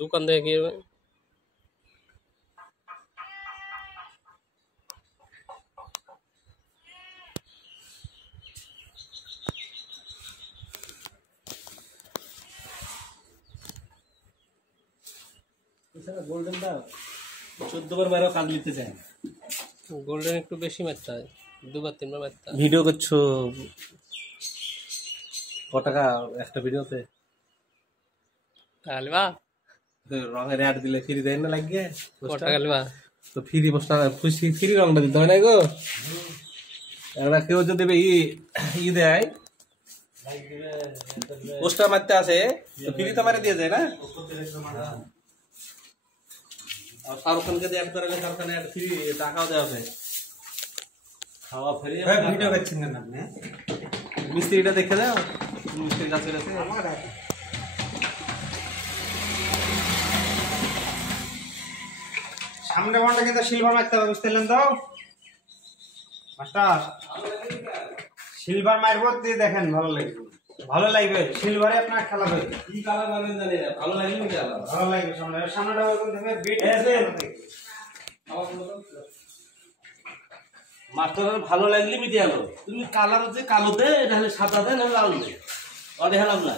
দোকান থেকে কি গোল্ডেনটা 14 বার মারও কাজ নিতে চায়। গোল্ডেন একটু বেশি মারতে হয়, 2 বার 3 বার মারতে হয়। ভিডিও করছো কত টাকা একটা ভিডিওতে? কালবা রঙের অ্যাড দিলে ফ্রি দেয় না লাগিয়ে? কত কালবা তো ফ্রি পোস্টার খুশি ফ্রি রংটা দিতে হয় না গো? এরা কেউ যদি ই দেয় পোস্টার মারতে আসে তো ফ্রি তো মারে দিয়ে যায় না? আর শাহরুখ খানকে দিয়ে অ্যাড করালে শাহরুখ খানের অ্যাড ফ্রি টাকাও দেওয়া হবে। খাওয়া ফ্রি। ভিডিও করছেন না আপনি? মিস্ত্রিটা দেখে দাও, মিস্ত্রির কাছে গেছে। সামনে ঘন্টা কিন্তু সিলভার মারতে হবে, বুঝতে পারলেন তো মাস্টার? সিলভার মারবো দিয়ে দেখেন, ভালো লাগবে, ভালো লাগবে। সিলভারে আপনার খেলা হবে। কি কালার মারবেন জানি না, ভালো লাগবে কি আলাদা? ভালো লাগবে। সামনেটা দেখবে বিট মাস্টারের ভালো লাগলে মিটে গেল। তুমি কালার হচ্ছে কালো দে, এটা হলে সাদা দে, না লাল দে, অনেক হেলাম না।